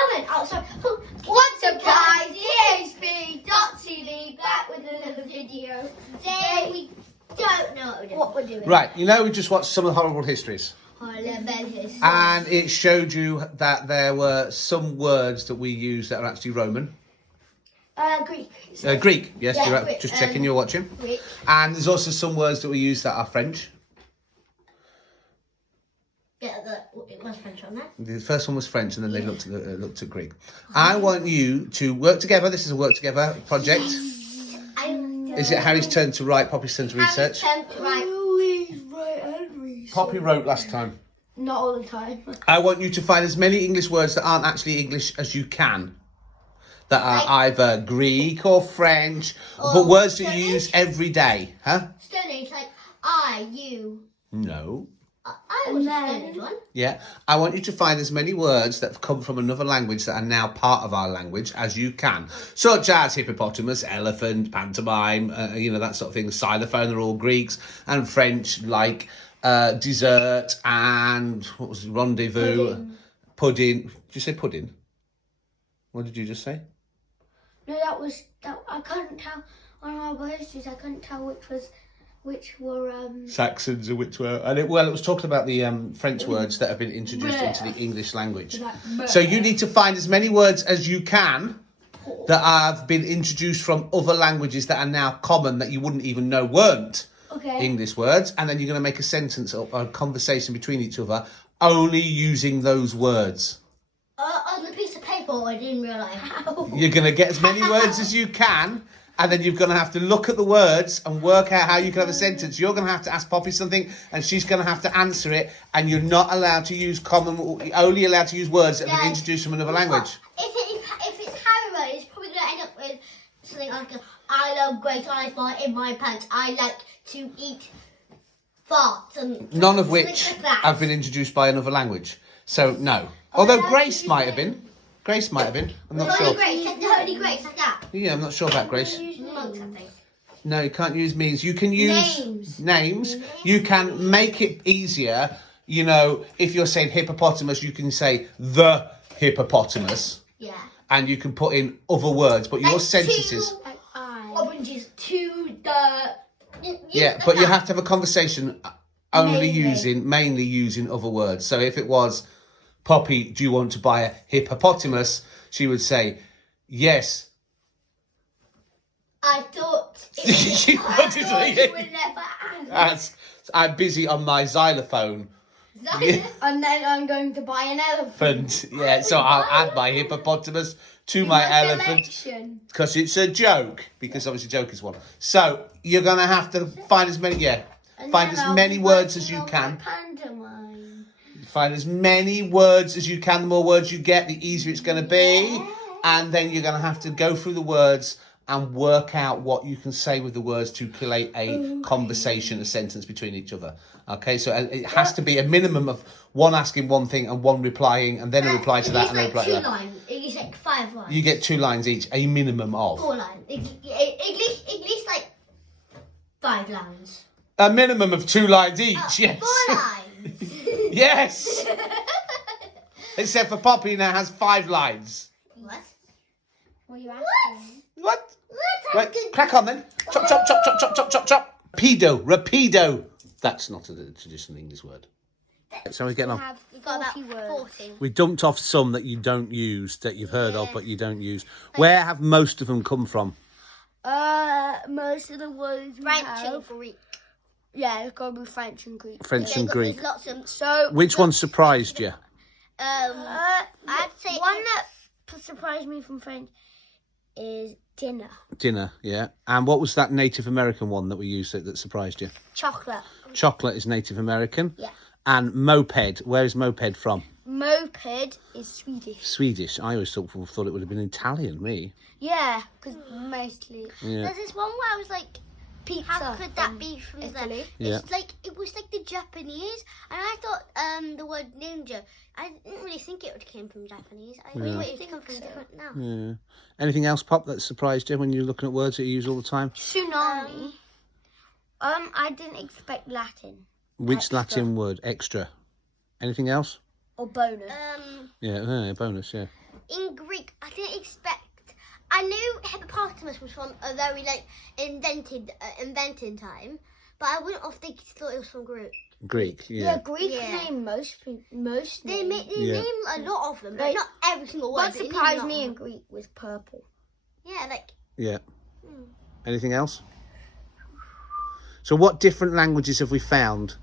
comment. Oh, sorry. What's up, guys? DHP.TV back with another video. Today we don't know what we're doing. Right, you know we just watched some of the horrible histories. And it showed you that there were some words that we use that are actually Roman. Greek. Greek, yes, Yeah, you're right. Greek. Just checking you're watching. Greek. And there's also some words that we use that are French. Yeah, it was French on that. The first one was French, and then they looked at Greek. I want you to work together. This is a work together project. Is it Harry's turn to write? Poppy's turn to research. Harry's turn to write. Poppy wrote last time. Not all the time. I want you to find as many English words that aren't actually English as you can. That are either Greek or French, but words that you use every day. Huh? Stone Age, like I, you. No. I was a Stone Age one. Yeah. I want you to find as many words that have come from another language that are now part of our language as you can. Such as hippopotamus, elephant, pantomime, that sort of thing. Xylophone, they're all Greeks. And French, like dessert and, what was it, rendezvous? Pudding. Did you say pudding? What did you just say? No, I couldn't tell on our histories. I couldn't tell which were Saxons and which were, and it was talking about the French words that have been introduced into the English language. So you need to find as many words as you can that have been introduced from other languages that are now common that you wouldn't even know weren't English words, and then you're going to make a sentence or a conversation between each other only using those words. On the piece of paper, I didn't realise how. You're going to get as many words as you can, and then you're going to have to look at the words and work out how you can have a sentence. You're going to have to ask Poppy something, and she's going to have to answer it, and you're not allowed to use you're only allowed to use words that have been introduced from another language. If it's Harry word, it's probably going to end up with something like I love great I fart in my pants. I like to eat farts. And none of which like that. have been introduced by another language. So, no. Although Grace might have been. Grace might have been. I'm not sure. Holy Grace, like that. Yeah, I'm not sure about Grace. Monks, I think. No, you can't use means. You can use names. You can make it easier. You know, if you're saying hippopotamus, you can say the hippopotamus. Yeah. And you can put in other words, but your sentences. Oranges to the. Yeah, but you have to have a conversation mainly using other words. So if it was, Poppy, do you want to buy a hippopotamus? She would say, yes. I thought She wanted you would never ask. I'm busy on my xylophone. And then I'm going to buy an elephant. Yeah, so I'll add my hippopotamus to my elephant. Because it's a joke. Because obviously joke is one. So you're going to have to find as many, find as many words as you can. Find as many words as you can. The more words you get, the easier it's going to be. And then you're going to have to go through the words and work out what you can say with the words to create a conversation, a sentence between each other. Okay, so it has to be a minimum of one asking one thing and one replying, and then a reply to that and a reply to that. 2 lines. English like 5 lines. You get 2 lines each, a minimum of. 4 lines. English like 5 lines. A minimum of 2 lines each, yes. 4 lines. Yes. Except for Poppy now has 5 lines. What? What are you asking? What? Right, crack on then. Chop, chop, chop, chop, chop, chop, chop, chop. Rapido. That's not a traditional English word. So we're getting on. We've got about 40. We dumped off some that you don't use, that you've heard of, but you don't use. Where have most of them come from? Most of the words French and Greek. Yeah, it's got to be French and Greek. French and Greek. There's lots of... So which one surprised you? I'd say... One that surprised me from French is dinner. Dinner, yeah. And what was that Native American one that we used that surprised you? Chocolate. Chocolate is Native American. Yeah. And moped, where is moped from? Moped is Swedish. Swedish. I always thought it would have been Italian, me. Yeah, because mostly. Yeah. There's this one where I was like, Pizza. how could that be from Italy? Yeah. It's like, it was like the Japanese, and I thought the word ninja, I didn't really think it came from Japanese. I thought it would come from different now. Yeah. Anything else, Pop, that surprised you when you're looking at words that you use all the time? Tsunami. I didn't expect Latin. Which Extra. Latin word? Extra. Anything else? Or bonus. Yeah, bonus, yeah. in Greek, I didn't expect. I knew hippopotamus was from a very invented time, but I wouldn't have thought it was from Greek. Greek, Yeah, yeah. Greek name most They names. name a lot of them, Like, not every single word. What but they name surprised a lot me of in them. Greek was purple. Yeah, Yeah. Anything else? So what different languages have we found?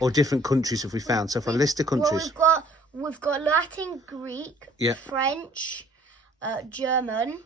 Or different countries have we found? So for a list of countries. Well, we've got Latin, Greek, Yeah. French, German,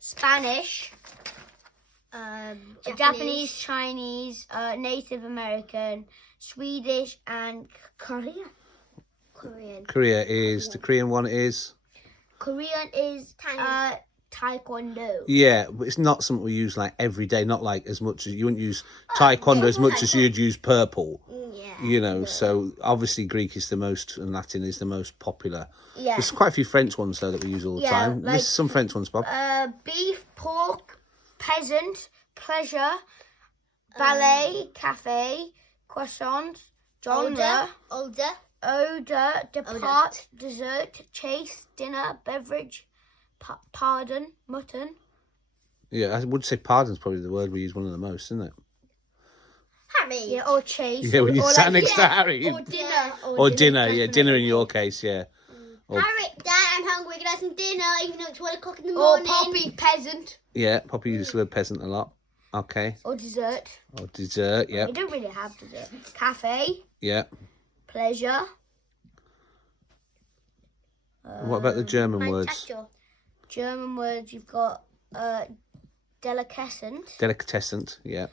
Spanish, Japanese, Chinese, Native American, Swedish, and Korean. Korea is, the Korean one is? Korean is Taekwondo. Yeah, but it's not something we use like every day, not like as much as, you wouldn't use Taekwondo as much as you'd use purple. Yeah. You know, so obviously Greek is the most, and Latin is the most popular. Yeah. There's quite a few French ones though that we use all the Yeah, time. like, List some French ones, Bob. Beef, pork, peasant, pleasure, ballet, cafe, croissant, genre, odor, depart, dessert, chase, dinner, beverage, pardon, mutton. Yeah, I would say pardon's probably the word we use one of the most, isn't it? Harry. Yeah, or chase. Yeah, when you or sat next to Harry. Or dinner. Or dinner, yeah, dinner in your case, yeah. Or, Harry, Dad, I'm hungry. Can I have some dinner? Even though it's 1 o'clock in the Or morning. poppy, peasant. yeah, Poppy uses the word peasant a lot. Okay. Or dessert. Or dessert, yeah. We don't really have dessert. Cafe, Yeah. pleasure. What about the German words? German words, you've got delicatessen, Delicatessen, yeah.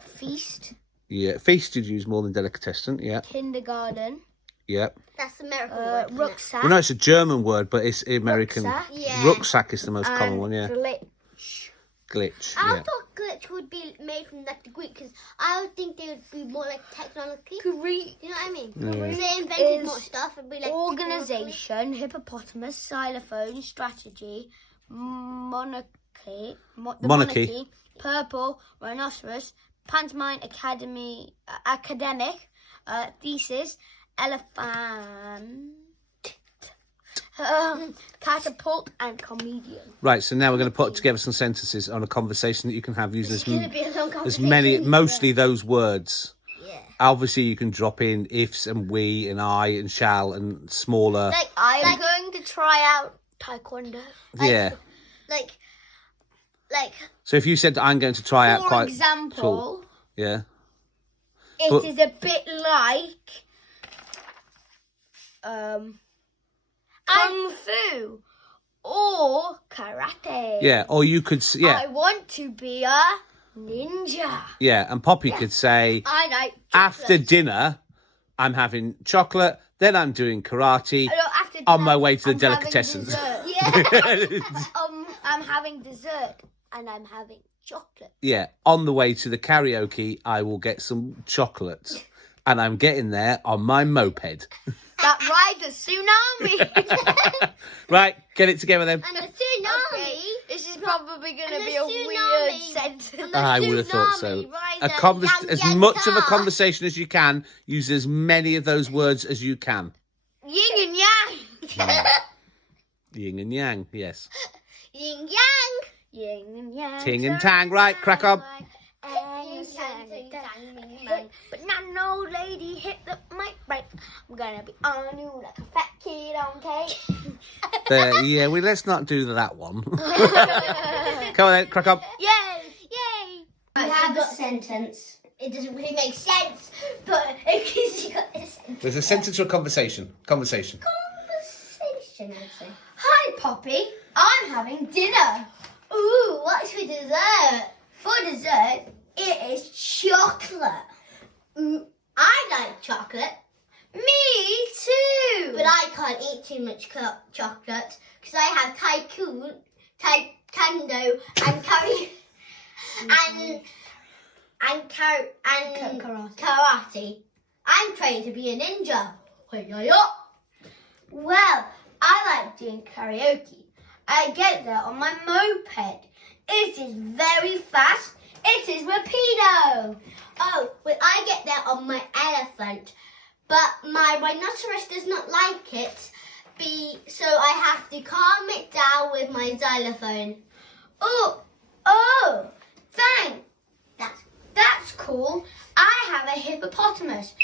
feast, Yeah, feast you'd use more than delicatessen, yeah. kindergarten, Yeah. That's the American word. isn't it? rucksack. Well, no, it's a German word, but it's American. Rucksack. Yeah. Rucksack is the most common and one, yeah. glitch. Glitch, I yeah. thought glitch would be made from the Greek because I would think they would be more technology. Greek. You know what I mean? Yeah. If they invented Is more stuff, it'd be Organisation, hippopotamus, xylophone, strategy, monarchy, Monarchy. purple, rhinoceros, pantomime, academic, thesis, elephant, catapult, and comedian. Right, so now we're going to put together some sentences on a conversation that you can have using It's going to be a long as conversation. many, mostly those words. Yeah. Obviously, you can drop in ifs and we and I and shall and smaller. I'm going to try out taekwondo. Yeah. Like, So if you said I'm going to try out For quite. example, Cool. Yeah. it But- is a bit like kung fu or karate. Yeah. Or you could. Yeah. I want to be a ninja. Yeah. And Poppy could say, I like after dinner, I'm having chocolate. Then I'm doing karate. after On dinner, my way to the I'm having delicatessen. dessert. Yeah. I'm having dessert and I'm having chocolate. Yeah. On the way to the karaoke, I will get some chocolate. And I'm getting there on my moped. That rides a tsunami. Right, get it together then. and the tsunami. Okay, this is probably going to And be the a tsunami. weird sentence. I would have thought so. Tsunami rides As young much of a car. conversation as you can. Use as many of those words as you can. Yin and yang. Yin and yang, yes. Yin yang. Yin and yang. Ting and tang, right, crack on. But now no lady hit the mic right. I'm gonna be on you like a fat kid on cake. There, yeah, let's not do that one. Come on then, crack on. Yay! Yay! We have a sentence. It doesn't really make sense, but because you got this sentence. There's a sentence or a conversation. Conversation. Conversation, I'd say. Hi, Poppy. I'm having dinner. Ooh, what's for dessert? For dessert, it is chocolate. Ooh, I like chocolate, Me too. but I can't eat too much chocolate because I have taekwondo and curry and karate. I'm trained to be a ninja. Well, I like doing karaoke. I get there on my moped. It is very fast. It is rapido. Oh, well, I get there on my elephant, but my rhinoceros does not like it So I have to calm it down with my xylophone. Oh, thanks. That's cool. I have a hippopotamus.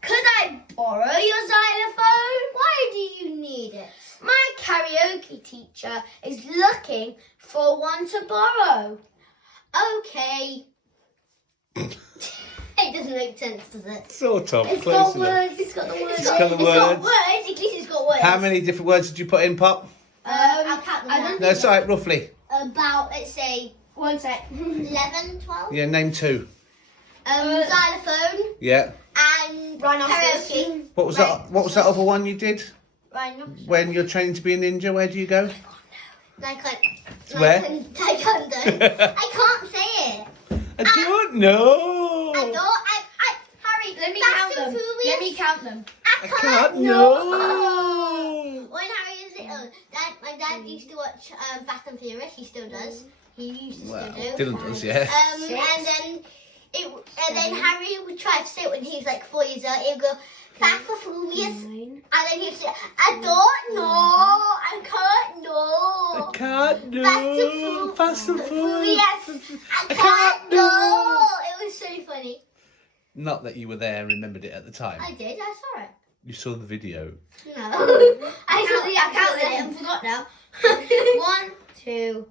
Could I borrow your xylophone? Why do you need it? My karaoke teacher is looking for one to borrow. Okay. It doesn't make sense, does it? Sort of. It's Close got enough. words. It's got the words. It's got the It's got words. words. At least it's got words. How many different words did you put in, Pop? I'll count them I now. don't No, it's all right, roughly. About, let's say, 1 sec. 11, 12. Yeah, name 2. Xylophone Yeah. and Rhinoceros. karaoke. What was that? What was that other one you did? Rhinoceros. When you're training to be a ninja, where do you go? Where? Taekwondo. I can't say it. I don't know. I don't. Harry, Let me Fast count and them. Furious. Let me count them. I can't know. When Harry was little, my dad used to watch Fast and Furious. He still does. He used to Well, still do. Dylan does, yeah. And then Harry would try to say it when he was like 4 years old. He would go Fast and Furious, and then he'd say, "I don't know. I can't know. I can't know. Fast and Furious. I can't know." It was so funny. Not that you were there and remembered it at the time. I did. I saw it. You saw the video. No. I counted it and forgot now. 1, 2,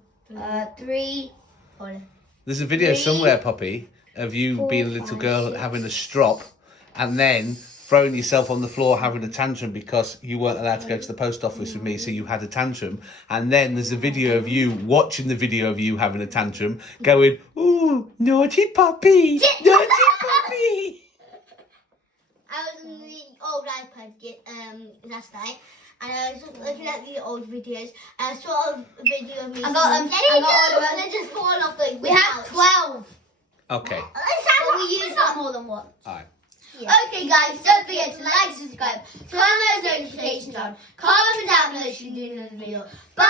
3, 4. There's a video 3, somewhere, Poppy, of you 4, being a little 5, girl 6. having a strop and then throwing yourself on the floor having a tantrum because you weren't allowed to go to the post office with me, so you had a tantrum. And then there's a video of you watching the video of you having a tantrum, going, "Ooh, naughty Poppy, naughty Poppy." I was in the old iPad last night, and I was looking at the old videos, and I saw a video of me. I got singing, "Let it all go," of them. and then just falling off the. We have 12. Okay, But we use that more than once. all right. Yeah. Okay, guys, don't forget to like, subscribe, turn those notifications on, comment down below if you're doing another video. Bye!